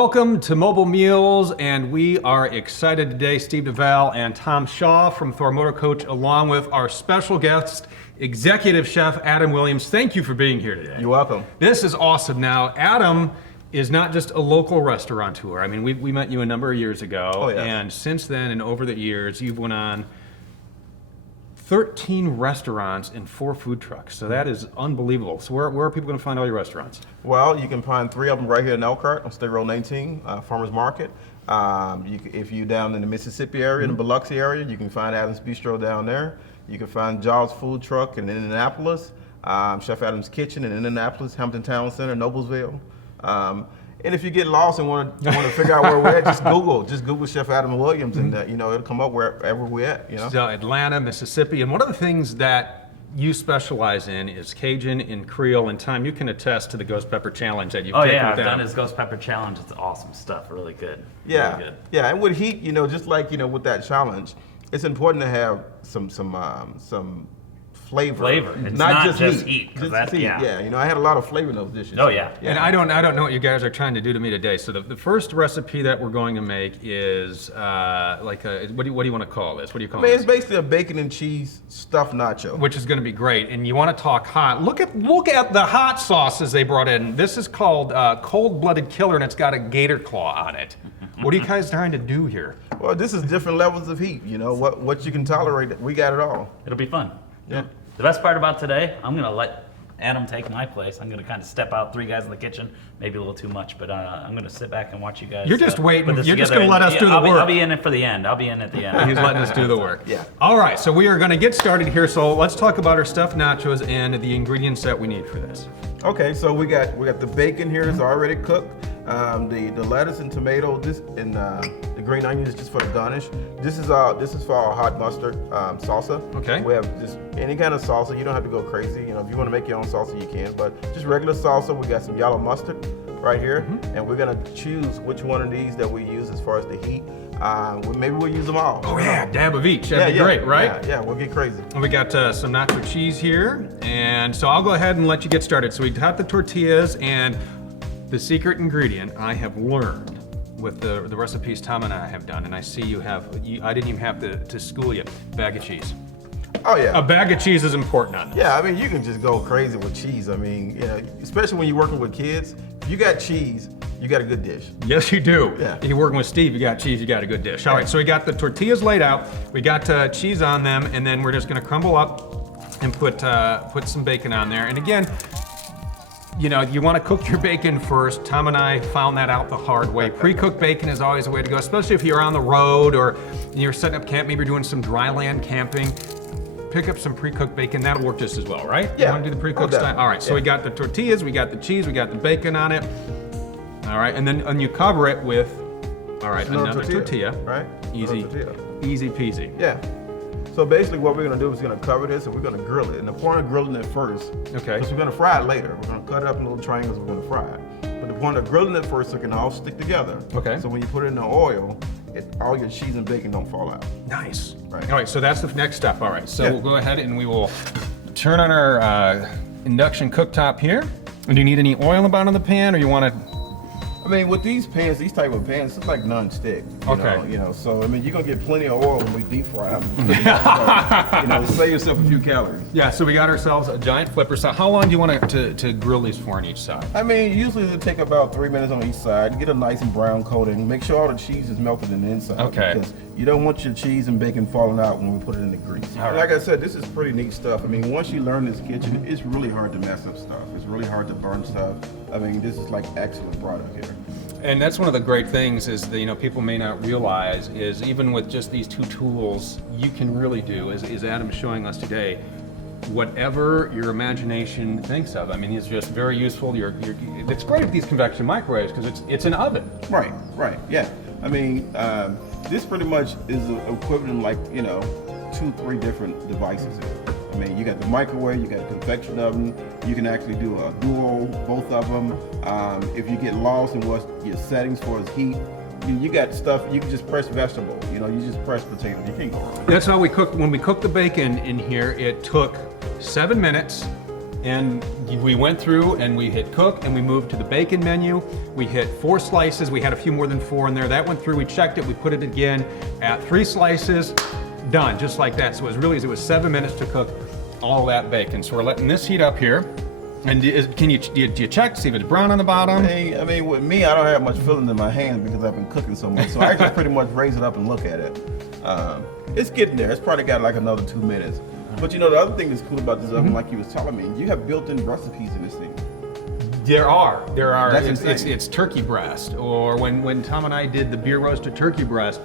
Welcome to Mobile Meals, and we are excited today. Steve DeVal and Tom Shaw from Thor Motor Coach, along with our special guest, Executive Chef Adam Williams. Thank you for being here today. You're welcome. This is awesome. Now, Adam is not just a local restaurateur. I mean, we met you a number of years ago, and since then and over the years, you've went on 13 restaurants and 4 food trucks. So that is unbelievable. So where are people going to find all your restaurants? Well, you can find 3 of them right here in Elkhart on State Road 19, Farmers Market. If you're down in the Mississippi area, in the Biloxi area, you can find Adam's Bistro down there. You can find Jaws Food Truck in Indianapolis, Chef Adam's Kitchen in Indianapolis, Hampton Town Center, Noblesville. And if you get lost and want to figure out where we're at, just Google Chef Adam Williams, and it'll come up wherever we're at. So Atlanta, Mississippi, and one of the things that you specialize in is Cajun and Creole. And Tom, you can attest to the Ghost Pepper Challenge that you've taken I've down. done his Ghost Pepper Challenge. It's awesome stuff. Really good. Yeah, really good. Yeah, and with heat, just like with that challenge, it's important to have some flavor. It's not just heat. Just heat. Yeah, I had a lot of flavor in those dishes. Oh yeah. And I don't know what you guys are trying to do to me today. So the first recipe that we're going to make is what do you want to call this? What do you call it? It's basically a bacon and cheese stuffed nacho. Which is going to be great. And you want to talk hot. Look at the hot sauces they brought in. This is called Cold-Blooded Killer, and it's got a gator claw on it. What are you guys trying to do here? Well, this is different levels of heat. What you can tolerate. We got it all. It'll be fun. Yeah. The best part about today, I'm gonna let Adam take my place. I'm gonna kind of step out, 3 guys in the kitchen, maybe a little too much, but I'm gonna sit back and watch you guys. You're just waiting. You're just gonna let us do the work. I'll be in it for the end. I'll be in at the end. He's letting us do the work. Yeah. All right, so we are gonna get started here. So let's talk about our stuffed nachos and the ingredients that we need for this. Okay, so we got the bacon here is already cooked. The lettuce and tomato, the green onions just for the garnish. This is for our hot mustard salsa. Okay. We have just any kind of salsa. You don't have to go crazy. If you want to make your own salsa, you can. But just regular salsa. We got some yellow mustard right here, and we're gonna choose which one of these that we use as far as the heat. Maybe we'll use them all. Oh yeah, dab of each. That'd be great, right? Yeah, we'll get crazy. And we got some nacho cheese here, and so I'll go ahead and let you get started. So we got the tortillas, and the secret ingredient I have learned with the recipes Tom and I have done, and I see I didn't even have to school you, bag of cheese. Oh yeah. A bag of cheese is important on this. Yeah, you can just go crazy with cheese. Especially when you're working with kids. If you got cheese, you got a good dish. Yes, you do. Yeah. If you're working with Steve, you got cheese, you got a good dish. All right, so we got the tortillas laid out, we got cheese on them, and then we're just gonna crumble up and put some bacon on there. And again, you want to cook your bacon first. Tom and I found that out the hard way. Pre-cooked bacon is always the way to go, especially if you're on the road or you're setting up camp, maybe you're doing some dry land camping. Pick up some pre-cooked bacon. That'll work just as well, right? Yeah. You want to do the pre-cooked style? All right, so we got the tortillas, we got the cheese, we got the bacon on it. All right, and you cover it with, another tortilla. Right? Easy peasy. Yeah. So basically what we're going to do is we're going to cover this and we're going to grill it. And the point of grilling it first, because we're going to fry it later. We're going to cut it up in little triangles, we're going to fry it. But the point of grilling it first, so it can all stick together. Okay. So when you put it in the oil, all your cheese and bacon don't fall out. Nice. Right. All right, so that's the next step. All right, so we'll go ahead and we will turn on our induction cooktop here. And do you need any oil in the bottom of the pan, or you want to? With these type of pans, it's like non-stick. So you're gonna get plenty of oil when we deep fry them. Save yourself a few calories. Yeah, so we got ourselves a giant flipper. So how long do you want to grill these for on each side? Usually it'll take about 3 minutes on each side. Get a nice and brown coating. Make sure all the cheese is melted in the inside. Okay. Because you don't want your cheese and bacon falling out when we put it in the grease. All right. Like I said, this is pretty neat stuff. Once you learn this kitchen, it's really hard to mess up stuff. It's really hard to burn stuff. This is like excellent product here. And that's one of the great things is that, people may not realize is even with just these 2 tools, you can really do, as Adam's showing us today, whatever your imagination thinks of. It's just very useful. It's great with these convection microwaves because it's an oven. Right, yeah. This pretty much is equivalent like, 2-3 different devices here. You got the microwave, you got a convection oven, you can actually do a duo, both of them. If you get lost in what your settings for is heat, you got stuff, you can just press vegetable, you just press potatoes, you can't go wrong. That's how we cooked. When we cooked the bacon in here, it took 7 minutes And we went through and we hit cook and we moved to the bacon menu. We hit 4 slices. We had a few more than 4 in there. That went through, we checked it, we put it again at 3 slices, done, just like that. So it was really easy. It was 7 minutes to cook all that bacon. So we're letting this heat up here. And do you check to see if it's brown on the bottom? I mean, with me, I don't have much feeling in my hands because I've been cooking so much. So I just pretty much raise it up and look at it. It's getting there. It's probably got like another 2 minutes. But you know, the other thing that's cool about this oven, like you was telling me, you have built-in recipes in this thing. There are. That's It's turkey breast. Or when Tom and I did the beer roasted turkey breast,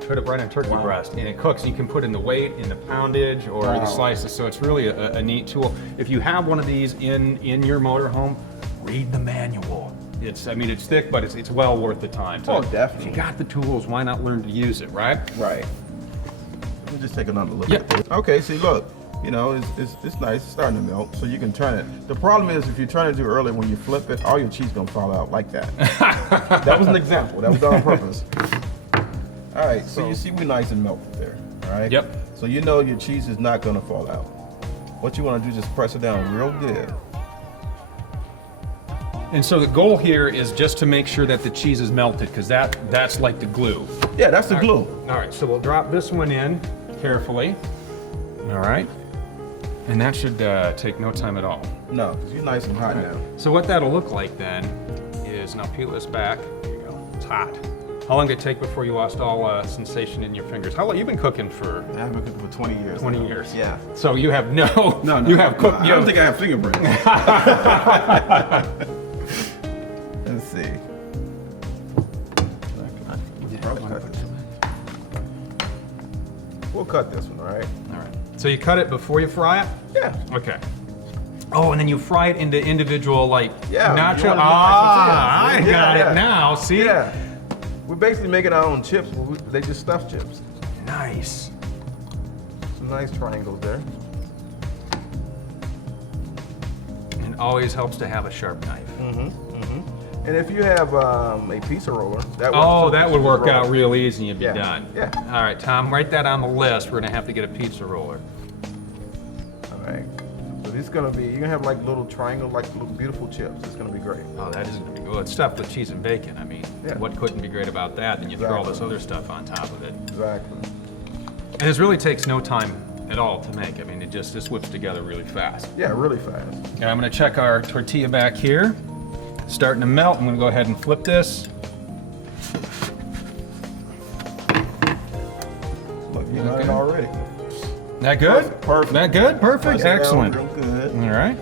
put it right on turkey breast, and it cooks. You can put in the weight, in the poundage, or the slices. So it's really a neat tool. If you have one of these in your motorhome, read the manual. It's thick, but it's well worth the time. So definitely. If you got the tools, why not learn to use it, right? Right. Let me just take another look Yep. at this. Okay, see, look. You know, it's nice. It's starting to melt, so you can turn it. The problem is if you turn it too early, when you flip it, all your cheese gonna fall out like that. That was an example. That was done on purpose. All right, so you see we're nice and melted there, all right? Yep. So you know your cheese is not gonna fall out. What you wanna do is just press it down real good. And so the goal here is just to make sure that the cheese is melted, because that's like the glue. Yeah, that's the glue. All right, so we'll drop this one in carefully. All right. And that should take no time at all. No, because you're nice and hot now. So what that'll look like then is, now peel this back. There you go. It's hot. How long did it take before you lost all sensation in your fingers? How long you've been cooking for? I've been cooking for 20 years. 20 now. years. Yeah. So you have no. You have cooked. I don't think I have fingerprints. Let's see. We'll cut this one, all right? All right. So you cut it before you fry it? Yeah. Okay. Oh, and then you fry it into individual nacho. You wanna make I tortillas. got Yeah. it now. See? Yeah. We're basically making our own chips. They just stuffed chips. Nice. Some nice triangles there. It always helps to have a sharp knife. And if you have a pizza roller, that works Oh, too. that would work Roll. out real easy and you'd be Yeah. done. Yeah. All right, Tom, write that on the list. We're gonna have to get a pizza roller. All right. So this is gonna be, you're gonna have like little triangle, like little beautiful chips. It's gonna be great. Oh, that is gonna be good. It's stuffed with cheese and bacon. I mean, Yeah. what couldn't be great about that? Then you throw all this Exactly. other stuff on top of it. Exactly. And this really takes no time at all to make. I mean, it just whips together really fast. Yeah, really fast. And I'm gonna check our tortilla back here. Starting to melt. I'm gonna go ahead and flip this. Look, you got it already. That good? Perfect. That good? Perfect. Press it down Excellent. real good. All right.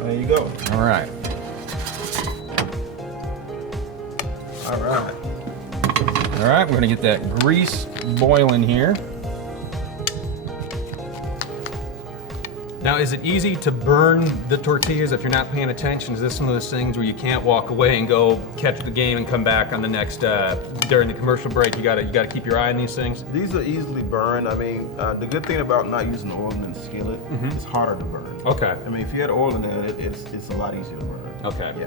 There you go. All right. All right. All right. We're gonna get that grease boiling here. Now, is it easy to burn the tortillas if you're not paying attention? Is this one of those things where you can't walk away and go catch the game and come back on the next during the commercial break? You gotta keep your eye on these things. These are easily burned. I mean, the good thing about not using oil in the skillet, it's harder to burn. Okay. I mean, if you had oil in there, it's a lot easier to burn. Okay. Yeah.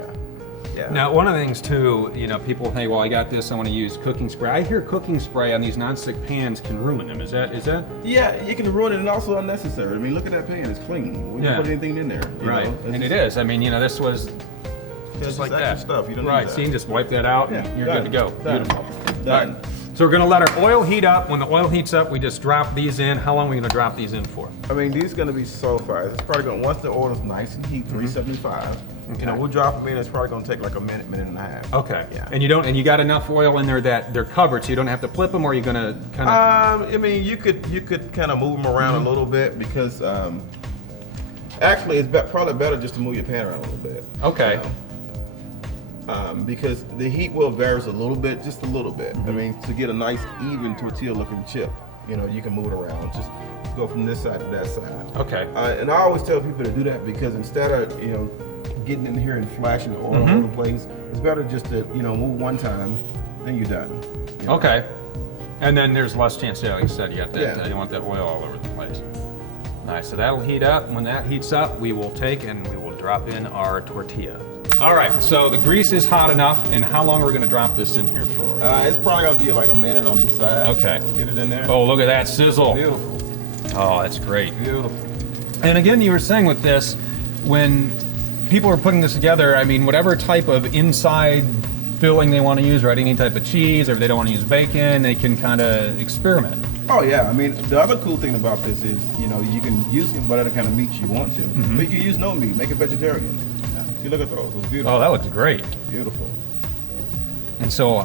Yeah. Now, one of the things too, people think, well, I got this, I want to use cooking spray. I hear cooking spray on these nonstick pans can ruin them. Is that? Yeah, you can ruin it and also unnecessary. I mean, look at that pan, it's clean. We Yeah. can put anything in there. you Right. know? It's And it just- is. I mean, this was it's just like extra that. stuff. You don't Right. need that. See, you can just wipe that out and Yeah, you're done. good to go. Done. Beautiful. Done. All right. So we're gonna let our oil heat up. When the oil heats up, we just drop these in. How long are we gonna drop these in for? I mean, these are gonna be so fast. It's probably gonna, once the oil is nice and heat, 375. Okay. We'll drop them in. It's probably gonna take like a minute, minute and a half. Okay. Yeah. And you got enough oil in there that they're covered, so you don't have to flip them, or you're gonna kind of. I mean, you could kind of move them around a little bit because actually it's probably better just to move your pan around a little bit. Okay. Because the heat will varies a little bit, just a little bit. I mean, to get a nice even tortilla looking chip, you can move it around. Just go from this side to that side. Okay. And I always tell people to do that because instead of getting in here and flashing the oil all over the place, it's better just to move one time, then you're done. Okay. And then there's less chance, like you said, you got that. Yeah. You don't want that oil all over the place. Nice. So that'll heat up. When that heats up, we will take and we will drop in our tortilla. All right. So the grease is hot enough. And how long are we going to drop this in here for? It's probably gonna be like a minute on each side. Okay. Get it in there. Oh, look at that sizzle. Beautiful. Oh, that's great. Beautiful. And again, you were saying with this, when people are putting this together, I mean, whatever type of inside filling they want to use, right? Any type of cheese, or if they don't want to use bacon, they can kind of experiment. Oh yeah, I mean, the other cool thing about this is, you know, you can use whatever kind of meat you want to, but you can use no meat, make it vegetarian. Yeah. You look at those, it's beautiful. Oh, that looks great. Beautiful. And so,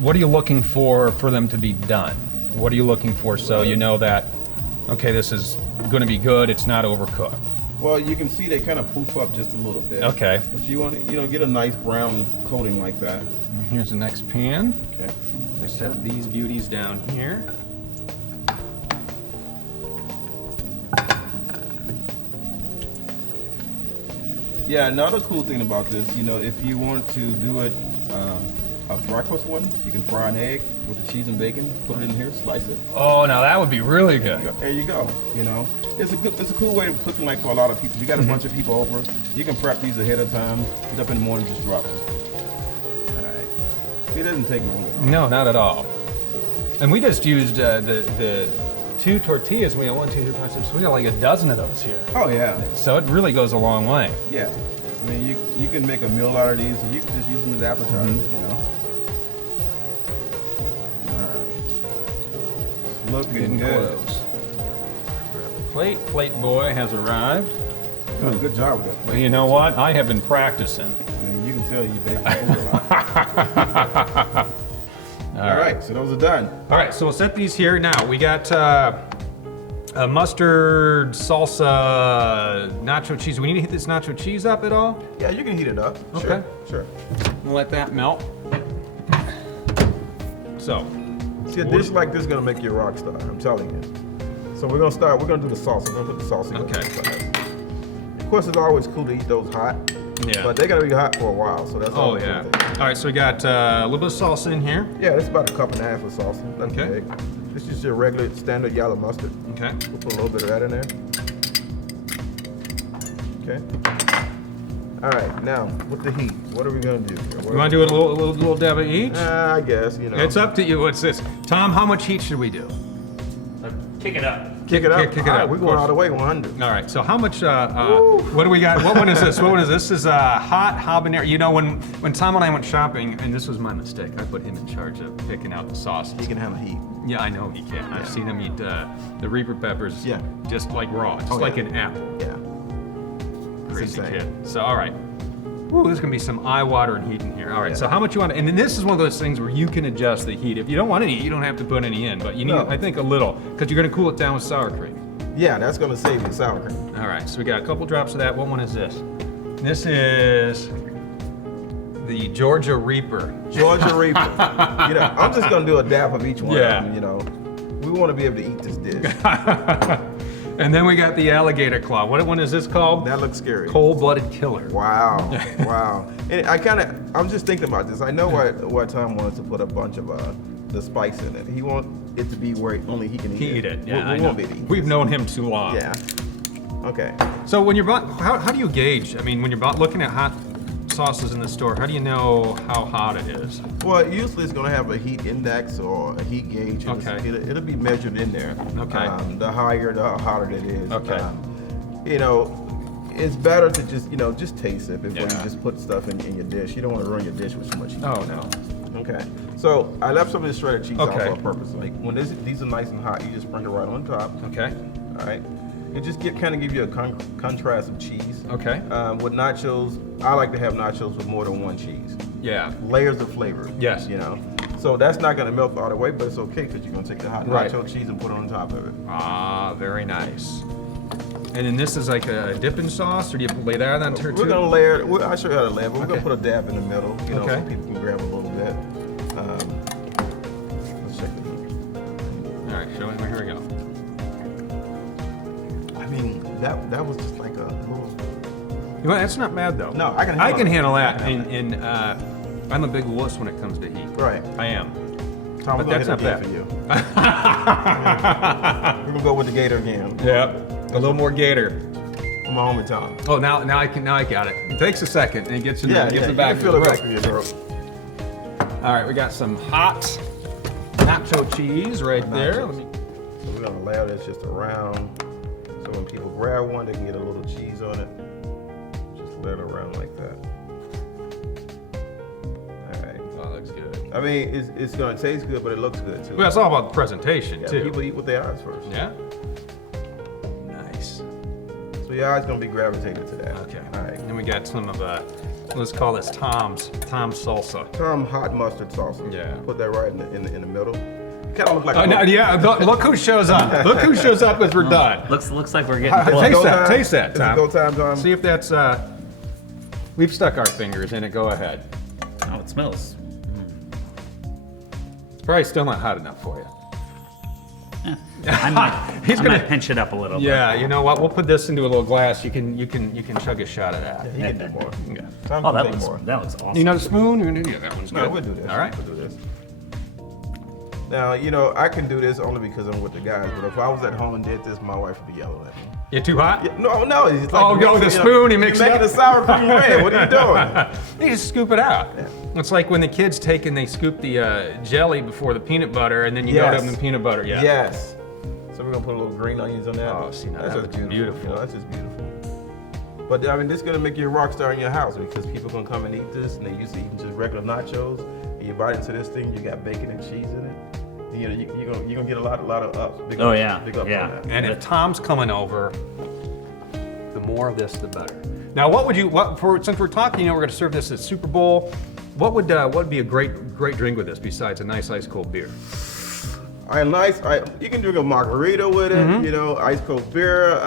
what are you looking for them to be done? What are you looking for so you know that, okay, this is going to be good, it's not overcooked? Well, you can see they kind of poof up just a little bit. Okay. But you want to, you know, get a nice brown coating like that. And here's the next pan. Okay. I set these beauties down here. Yeah, another cool thing about this, you know, if you want to do it a breakfast one, you can fry an egg with the cheese and bacon, put it in here, slice it. Oh, now that would be really good. There you go. You know, it's a cool way of cooking, like for a lot of people. You got a bunch of people over, you can prep these ahead of time. Get up in the morning, just drop them. All right. It doesn't take long. No, not at all. And we just used the 2 tortillas. We got 1, 2, 3, 4, 5, 6. We got like a dozen of those here. Oh yeah. So it really goes a long way. Yeah. I mean, you can make a meal out of these, and you can just use them as appetizers. You know. All right. Looking good. Close. Grab the plate. Plate boy has arrived. Doing a good job with that Well, plate. you know what? I have been practicing. I mean, you can tell you bake food a lot. All right, so those are done. All right, so we'll set these here. Now, we got a mustard, salsa, nacho cheese. Do we need to hit this nacho cheese up at all? Yeah, you can heat it up. Okay. Sure. We'll let that melt. So, See, a dish like this is gonna make you a rock star. I'm telling you. So we're gonna do the salsa. We're gonna put the salsa. Okay. Of course, it's always cool to eat those hot. Yeah. But they're gonna be hot for a while, so that's oh always yeah. a good thing. All right, so we got a little bit of salsa in here. Yeah, that's about a cup and a half of salsa. Nothing Okay. big. This is your regular standard yellow mustard. Okay. We'll put a little bit of that in there. Okay. All right, now with the heat, what are we gonna do here? You want to do it a little dab of each? I guess, you know. It's up to you. What's this? Tom, how much heat should we do? Kick it up. Kick it up. Kick it All right, up, we're of going course. all the way 100. All right, so how much, what do we got? What one is this? What one is this? This is hot habanero. You know, when Tom and I went shopping, and this was my mistake, I put him in charge of picking out the sauces. He can handle heat. Yeah, I know he can. I've seen him eat the Reaper peppers Yeah. just like raw, just Oh, like yeah. an apple. Yeah. Crazy insane. kid. So, all right. Ooh, there's gonna be some eye water and heat in here. All right, Yeah. so how much you want? And then this is one of those things where you can adjust the heat. If you don't want any, you don't have to put any in, but you need, No. I think, a little, because you're gonna cool it down with sour cream. Yeah, that's gonna save you sour cream. All right, so we got a couple drops of that. What one is this? This is the Georgia Reaper. Georgia Reaper. You know, I'm just gonna do a dab of each one. Yeah. You know, we want to be able to eat this dish. And then we got the alligator claw. What one is this called? That looks scary. Cold-blooded killer. Wow, wow. And I'm just thinking about this. I know why Tom wants to put a bunch of the spice in it. He wants it to be where only he can eat it. Eat it. Yeah, we I won't know. be able to eat We've this. known him too long. Yeah. Okay. So when you're how do you gauge? I mean, when you're looking at hot sauces in the store, how do you know how hot it is? Well, usually it's going to have a heat index or a heat gauge. And Okay. it'll be measured in there. Okay. The higher, the hotter it is. Okay. You know, it's better to just taste it before Yeah. you just put stuff in your dish. You don't want to ruin your dish with too much heat. Oh no. Okay. So I left some of this shredded cheese Okay. on for a purpose. Like when these are nice and hot, you just sprinkle right on top. Okay. All right. It just kind of give you a contrast of cheese. Okay. With nachos, I like to have nachos with more than one cheese. Yeah. Layers of flavor. Yes. You know. So that's not going to melt all the way, but it's okay because you're going to take the hot Right. nacho cheese and put it on top of it. Ah, very nice. And then this is like a dipping sauce, or do you lay that on here We're too? going to layer it. I'll show you how to layer it, but we're going Okay. to put a dab in the middle, you know, Okay. so people can grab a little bit. Let's check the heat. All right, show me. Here we go. I mean, that was just like a little. You know, that's not bad though. No, I can I handle can it. handle that, I can handle and I'm a big wuss when it comes to heat. Right. I am. Tom, But we're that's going to not hit it bad. again for you. We're going to go with the gator again. Yep. A little more gator. Come on home with Tom. Oh, now I got it. It takes a second, and it gets in Yeah, gets yeah, the you back can of feel the it back throat. in your throat. All right, we got some hot nacho cheese right there. Let me- So we're gonna layer this just around. So So when people grab one, they can get a little cheese on it. Just let it around like that. All right. Oh, that looks good. I mean, it's gonna taste good, but it looks good too. Well, it's all about the presentation, Yeah, too. people eat with their eyes first. Yeah? Nice. So your eyes gonna be gravitated to that. Okay. All right. Then we got some of, let's call this Tom's salsa. Tom hot mustard salsa. Yeah. Put that right in the middle. Kind of look like. Oh, no, yeah, look who shows up. Look who shows up as we're done. Looks like we're getting close. Taste that, Is it Tom. go time, Tom? See if that's, we've stuck our fingers in it. Go ahead. Oh, it smells. It's probably still not hot enough for you. I might pinch it up a little. Yeah, you know what? We'll put this into a little glass. You can chug a shot of that. He can do more. Yeah. Tom Oh, can that take more. looks awesome. You know the spoon? Yeah, that one's No, good. we'll do this. All right. We'll do this. Now, you know, I can do this only because I'm with the guys, but if I was at home and did this, my wife would be yelling at me. You're too hot? Yeah, no, it's like Oh, go the spoon, you mix it making up. a sour cream red. What are you doing? You just scoop it out. Yeah. It's like when the kids take and they scoop the jelly before the peanut butter, and then you go Yes. to them in peanut butter. Yeah. Yes. So we're gonna put a little green onions on that. Oh, see, now that's that just looks beautiful. beautiful. You know, that's just beautiful. But I mean, this is gonna make you a rock star in your house because people gonna come and eat this, and they used to eating just regular nachos. And you bite into this thing, you got bacon and cheese in it. You know, you're gonna get a lot of ups. Big Oh, ups, yeah, big ups yeah. on that. And if Tom's coming over, the more of this, the better. Now, since we're talking, you know, we're going to serve this at Super Bowl. What would be a great drink with this besides a nice ice cold beer? You can drink a margarita with it. Mm-hmm. You know, ice cold beer.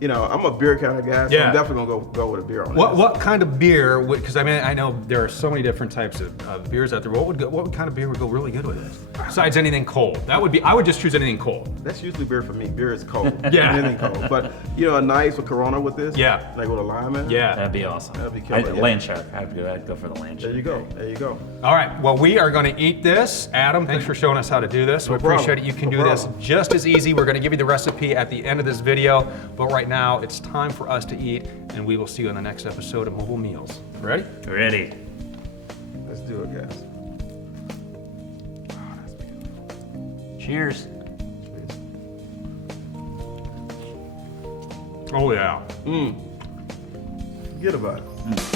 You know, I'm a beer kind of guy, so Yeah. I'm definitely gonna go with a beer on this. What kind of beer? Because I mean, I know there are so many different types of beers out there. What kind of beer would go really good with this? Besides anything cold, I would just choose anything cold. That's usually beer for me. Beer is cold. Yeah. Anything cold. But you know, a nice with Corona with this. Yeah. Like with a lime in. Yeah. That'd be awesome. That'd be killer, yeah. Land shark. I'd go for the land There shark. you go. There you go. All right. Well, we are going to eat this. Adam, thanks for showing us how to do this. We No problem. appreciate it. You can No do this problem. just as easy. We're going to give you the recipe at the end of this video. But right now, it's time for us to eat, and we will see you on the next episode of Mobile Meals. Ready? Ready. Let's do it, guys. Oh, that's beautiful. Cheers. Oh yeah. Forget about it.